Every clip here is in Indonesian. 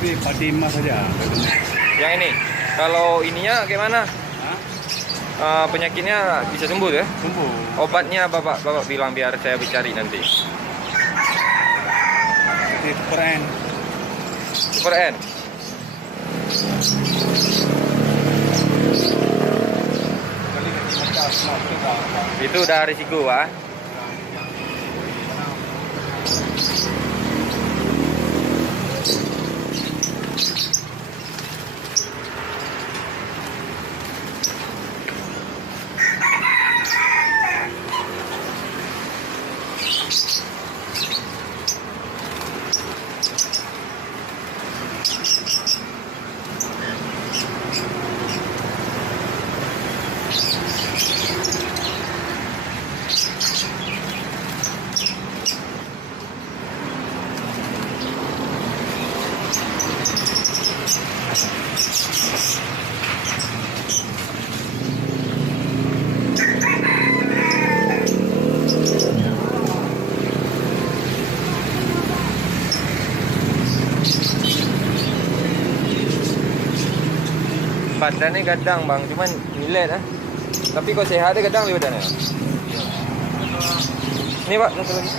Tapi Fatimah saja. Yang ini. Kalau ininya gimana? Penyakitnya bisa sembuh ya? Sembuh. Obatnya bapak bilang biar saya cari nanti. Jadi keren. Super N. Itu udah risiko, Pak. Badannya gadang bang, cuman nilai lah. Tapi kok sehatnya gadang di badannya. Ini pak, satu lagi.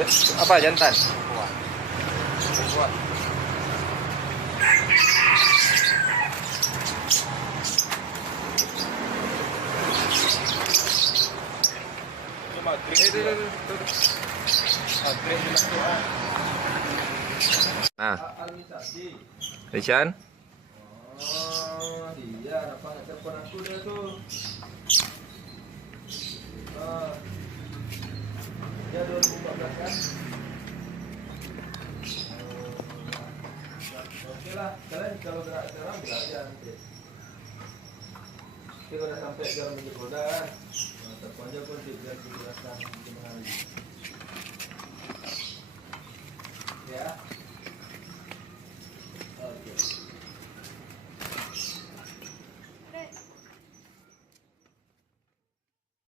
Ya, apa jantan? Kuat. Nah, Rishan. Oh, dia apa nggak telepon aku dia tuh. Dia 2014 kan? Oke lah, kalian kalau gerak sekarang bilang aja nanti. Tapi kalau udah sampai jalan menjadi roda, telepon aja pun biar dijelaskan gimana.